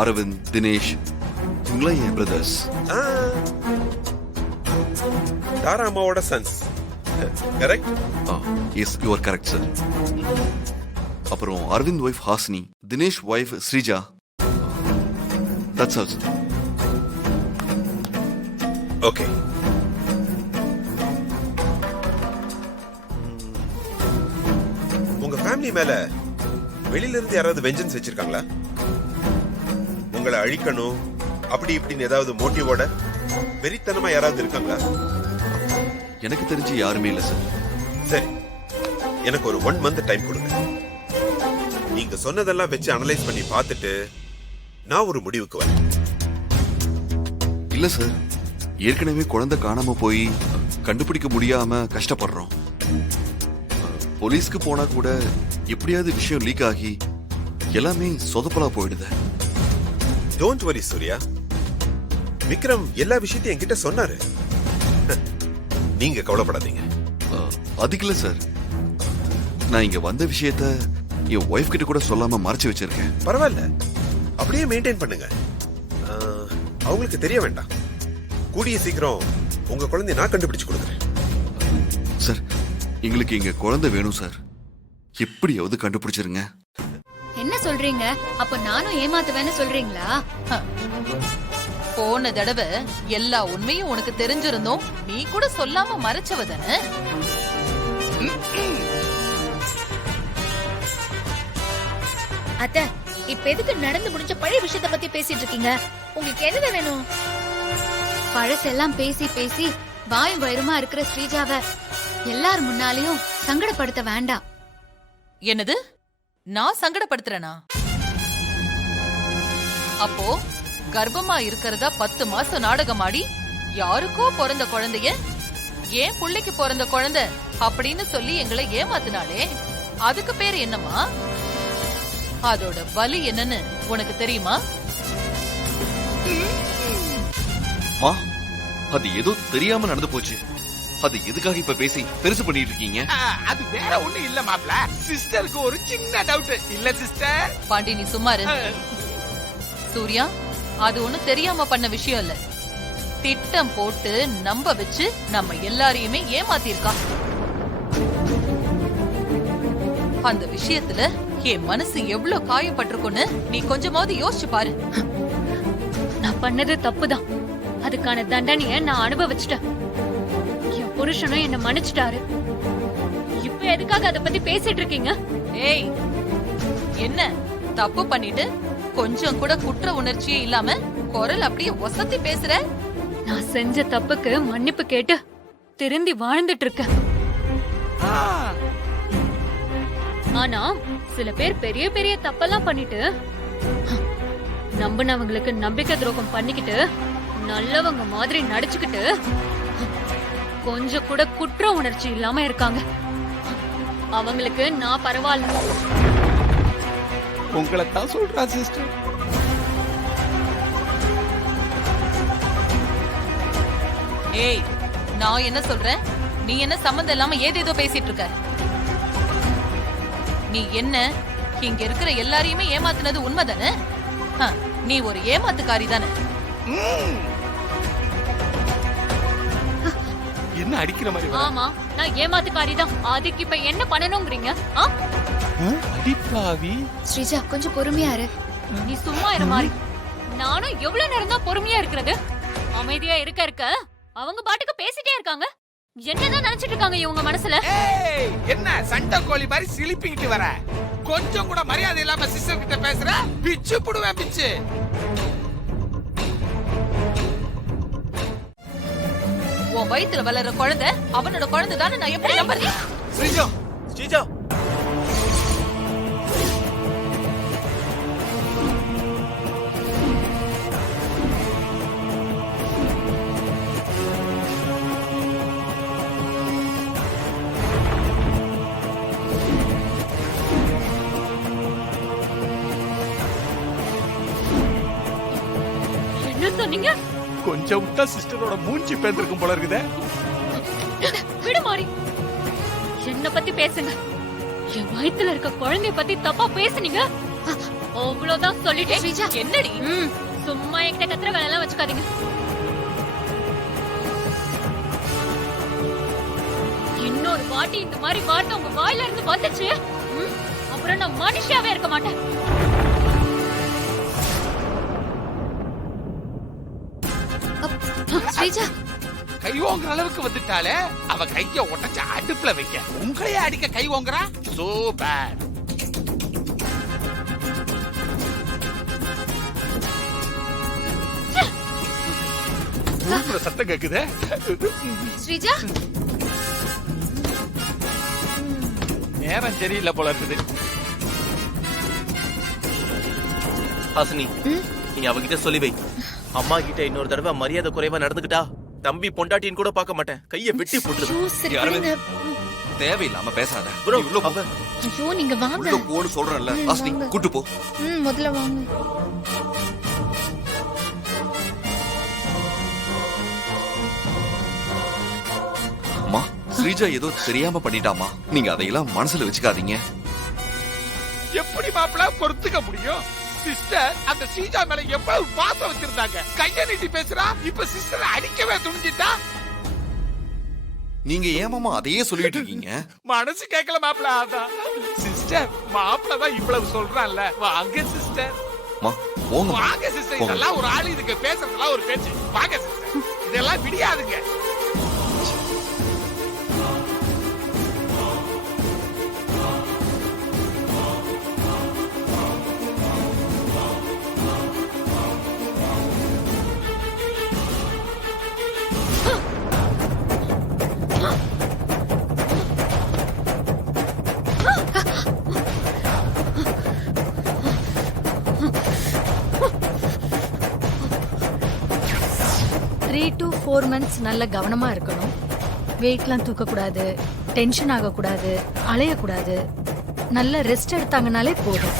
அரவிந்த், தினேஷ் இவங்களாம் என் பிரதர்ஸ். தாரா அம்மாவோட sons. Correct? Yes, you are correct sir. அப்புறம் Aravind wife Hasini, Dinesh wife Sreeja. That's all sir. Okay. உங்க family மேல வெளியில இருந்து யாராவது வெஞ்சன்ஸ் வச்சிருக்காங்களா? உங்களை அழிக்கணும் அப்படி இப்படின்னு ஏதாவது மோட்டிவோட வெறித்தனமா யாராவது இருக்காங்களா? எனக்கு தெரிஞ்சு யாருமே இல்ல சார். சரி, எனக்கு ஒரு 1 month டைம் கொடுங்க. நீங்க சொன்னதெல்லாம் வச்சு அனலைஸ் பண்ணி பார்த்துட்டு நான் ஒரு முடிவுக்கு வரேன். இல்ல சார், ஏற்கனவே குழந்தை காணாம போய் கண்டுபிடிக்க முடியாம கஷ்டப்படுறோம். போலீஸ்க்கு போனா கூட எப்படியாவது விஷயம் லீக் ஆகி எல்லாமே சொதப்பலா போயிடுது. டோன்ட் வரி சூர்யா, விக்ரம் எல்லா விஷயத்தையும் என்கிட்ட சொன்னாரு. நீங்க கவலைப்படாதீங்க. அதுக்கு இல்ல சார், நான் இங்க வந்த விஷயத்த என் ஒய்ஃப் கிட்ட கூட சொல்லாம மறைச்சு வச்சிருக்கேன். பரவாயில்ல, அப்படியே மெயின்டைன் பண்ணுங்க. அவங்களுக்கு தெரிய வேண்டாம். கூடிய சீக்கிரம் உங்க குழந்தைய நான் கண்டுபிடிச்சு கொடுக்குறேன். சார், எங்களுக்கு இங்க குழந்தை வேணும் சார். எப்படியாவது கண்டுபிடிச்சிருங்க. என்ன சொல்றீங்க? அப்ப நானும் ஏமாத்துவேன்னு சொல்றீங்களா? போன தடவை எல்லா உண்மையும் உனக்கு தெரிஞ்சிருந்தோம், நீ கூட சொல்லாம மறைச்சவதானே? அத்த, இப்ப எதுக்கு நடந்து முடிஞ்ச பழைய விஷயத்த பத்தி பேசிட்டு இருக்கீங்க? உங்களுக்கு என்ன வேணும்? பழசெல்லாம் பேசி பேசி வாயும் வயிறுமா இருக்கிற ஸ்ரீஜாவ எல்லார் முன்னாலையும் சங்கடப்படுத்த வேண்டாம். என்னது? நான் சங்கடப்படுத்துறேனா? அப்போ கர்ப்பமா இருக்கிறதா 10 மாசம் நாடகம் ஆடி யாருக்கோ பிறந்த குழந்தைய ஏன் புள்ளைக்கு பிறந்த குழந்தை அப்படின்னு சொல்லி எங்களை ஏமாத்தினாலே, அதுக்கு பேரு என்னமா? அதோட வலி என்னன்னு உனக்கு தெரியுமா? அது ஏதோ தெரியாம நடந்து போச்சு. அது எதுக்காக இப்ப பேசி பெருசு பண்ணிட்டு இருக்கீங்க? அது வேற ஒண்ணு இல்ல மாப்ள, சிஸ்டருக்கு ஒரு சின்ன டவுட். இல்ல சிஸ்டர்? பாண்டி, நீ சும்மா இரு. சூர்யா, அது ஒண்ணு தெரியாம பண்ண விஷயம் இல்ல. திட்டம் போட்டு நம்ப வச்சு நம்ம எல்லாரையுமே ஏமாத்திருக்கா. அந்த விஷயத்துல என் மனசு எவ்வளவு காயப்பட்டிருக்குன்னு நீ கொஞ்சமாவது யோசிச்சு பாரு. நான் பண்ணது தப்புதான். அதுக்கான தண்டனைய நான் அனுபவிச்சிட்டேன். என் புருஷனும் என்ன மன்னிச்சிட்டாரு. இப்ப எதுக்காக அத பத்தி பேசிட்டு இருக்கீங்க? ஏய், என்ன தப்பு பண்ணிட்டு கொஞ்சம் கூட குற்ற உணர்ச்சியே இல்லாம குரல் அப்படியே ஒசத்தி பேசுற? நான் செஞ்ச தப்புக்கு மன்னிப்பு கேட்டு திருந்தி வாழ்ந்துட்டு இருக்கேன். ஆனா சில பேர் பெரிய பெரிய தப்பெல்லாம் பண்ணிட்டு நம்பினவங்களுக்கு நம்பிக்கை துரோகம் பண்ணிக்கிட்டு நல்லவங்க மாதிரி நடிச்சுக்கிட்டு கொஞ்சம் கூட குற்ற உணர்ச்சி இல்லாம இருக்காங்க. அவங்களுக்கு நான் பரவாயில்ல. உங்களை தான் சொல்றா சிஸ்டர். ஏய், நான் என்ன சொல்றேன், நீ என்ன சம்மந்தம் இல்லாம ஏதேதோ பேசிட்டு இருக்க? நீ என்ன இங்க இருக்கிற எல்லாரையுமே ஏமாத்துனது உண்மைதானே? நீ ஒரு ஏமாத்துக்காரி தானே? என்ன அடிக்கிற மாதிரி? ஆமா, நான் ஏமாத்துக்காரி தான். அதுக்கு இப்ப என்ன பண்ணணும்ங்கறீங்க? அடிப்பாவி. ஸ்ரீஜா, கொஞ்சம் பொறுமையா இரு. நீ சும்மா இரு மாதிரி. நானும் எவ்வளவு நேரம் தான் பொறுமையா இருக்கிறது? அமைதியா இருக்க இருக்க அவங்க பாட்டுக்கு பேசிட்டே இருக்காங்க. என்னதான் நினைச்சிட்டு இருக்காங்க இவங்க மனசுல? என்ன சண்டை கோழி மாதிரி சிலிப்பிக்கிட்டு வர? கொஞ்சம் கூட மரியாதை இல்லாம சிஸ்டர் கிட்ட பேசுற? பிச்சு புடுவேன் பிச்சு. உன் வயித்துல வளர்ற குழந்தை அவனோட குழந்தை தானே, நான் எப்படி நம்புறது? ஸ்ரீஜா, ஸ்ரீஜா, என்ன சொன்னீங்க? கொஞ்சம் விட்டா சிஸ்டரோட மூஞ்சி பேந்திருக்கும் போல இருக்குதே. விடு மாறி. என்ன பத்தி பேசுங்க. என் வயித்துல இருக்க குழந்தைய பத்தி தப்பா பேசுனீங்க. அவ்வளவுதான் சொல்லிட்டேன். ஸ்ரீஜா. என்னடி சும்மா என்கிட்ட கத்துற வேலை எல்லாம் வச்சுக்காதீங்க. இன்னொரு வாட்டி இந்த மாதிரி வார்த்தை உங்க வாயில இருந்து வந்துச்சு, அப்புறம் நான் மனுஷியாவே இருக்க மாட்டேன். ஸ்ரீஜா, கை ஓங்குற அளவுக்கு வந்துட்டாலே அவ கைய உடைச்சு அடுப்புல வைக்க உங்களையே அடிக்க கை ஓங்குறா. So bad. சத்தம் கேக்குது. ஸ்ரீஜா, நேரம் சரியில்லை போல இருக்குது. ஹாசினி, நீ அவகிட்ட சொல்லி வை. அம்மா கிட்ட இன்னொரு தடவை மரியாதை குறைவா நடந்துக்கிட்டா தம்பி பொண்டாட்டின்னு கூட பார்க்க மாட்டேன், கைய வெட்டி போட்டுரு. ஐயோ, சரி அரவிந்த், விடுங்க. தேவையில்லாம பேசாத. ப்ரோ, நீ உள்ள போ. ஐயோ, நீங்க வாங்க. உள்ள போன்னு சொல்றேன்ல. ஹாசினி, வாங்க. கூட்டு போ. முதல்ல வாங்க. அம்மா, ஸ்ரீஜா ஏதோ தெரியாம பண்ணிட்டாமா. நீங்க அதையெல்லாம் மனசுல வச்சுக்காதீங்க. எப்படி மாப்பிள பொறுத்துக்க முடியும்? சிஸ்டர் அந்த ஸ்ரீஜா மேல எவ்வளவு பாசம் வச்சிருந்தாங்க. கைய நீட்டி பேசுறா, இப்ப சிஸ்டர் அடிக்கவே துணிஞ்சிட்டா. நீங்க ஏமாமா அதையே சொல்லிட்டு இருக்கீங்க? மனசு கேட்கல மாப்பிள. அதான் சிஸ்டர், மாப்பிள தான் இவ்வளவு சொல்றான்ல. வாங்க சிஸ்டர், அம்மா, போங்க. வாங்க சிஸ்டர். இதெல்லாம் ஒரு ஆளு, இதுக்கு பேசுறதெல்லாம் ஒரு பேச்சு. வாங்க சிஸ்டர், இதெல்லாம் விடியாதுங்க. to 4 months நல்ல கவனமா இருக்கணும். வெயிட்லாம் தூக்க கூடாது, டென்ஷன் ஆக கூடாது, அலைய கூடாது. நல்ல ரெஸ்ட் எடுத்தாங்கனாலே போதும்.